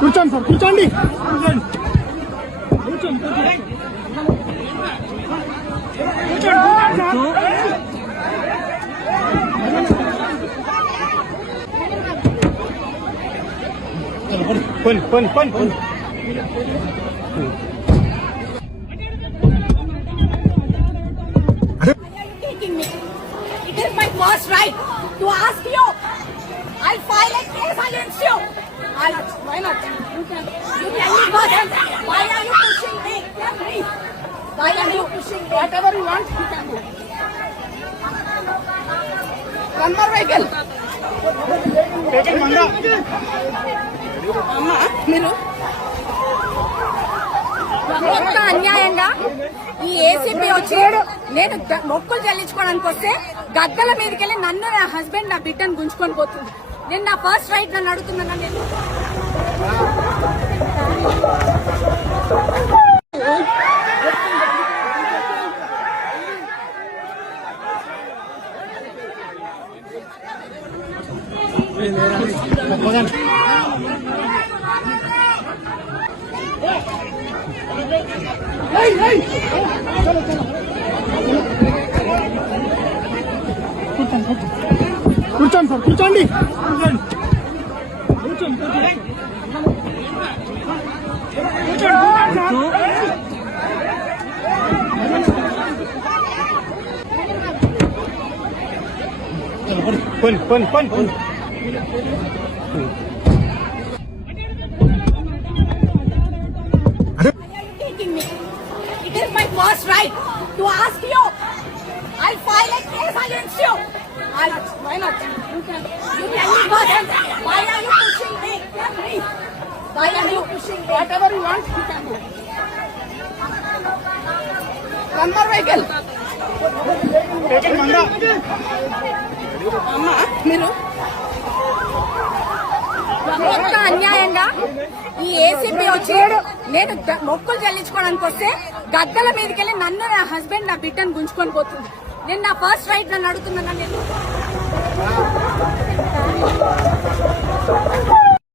కూర్చోండి సార్, కూర్చోండి. పోనీ. It is my first right to ask you. I'll file a case against you. Why not? You can leave us. Why are you pushing me? Tell me. Why are you pushing me? Whatever you want, you can do. One more vehicle. అమ్మా మీరు మొత్తం అన్యాయంగా ఈ ACP వచ్చి నేను మొక్కులు చెల్లించుకోవడానికి వస్తే గద్దల మీదకి వెళ్ళి నన్ను నా హస్బెండ్ నా బిడ్డను గుంజుకొని పోతుంది. నేను నా ఫస్ట్ రైట్ నన్ను అడుగుతున్నాను. నేను కూర్చోండి సార్, కూర్చోండి. పోనీ. It is my first right to ask you. I'll file a case against you. Why not? You can leave us. Why are you pushing me? Tell me. Why are you pushing me? Whatever you want, you can do. One more vehicle. అమ్మా మీరు మొత్తం అన్యాయంగా ఈ ACP వచ్చి నేను మొక్కులు చెల్లించుకోవడానికి వస్తే గద్దల మీదకి వెళ్ళి నన్ను నా హస్బెండ్ నా బిడ్డను గుంజుకొని పోతుంది. నేను నా ఫస్ట్ రైట్ నన్ను అడుగుతున్నాను. నేను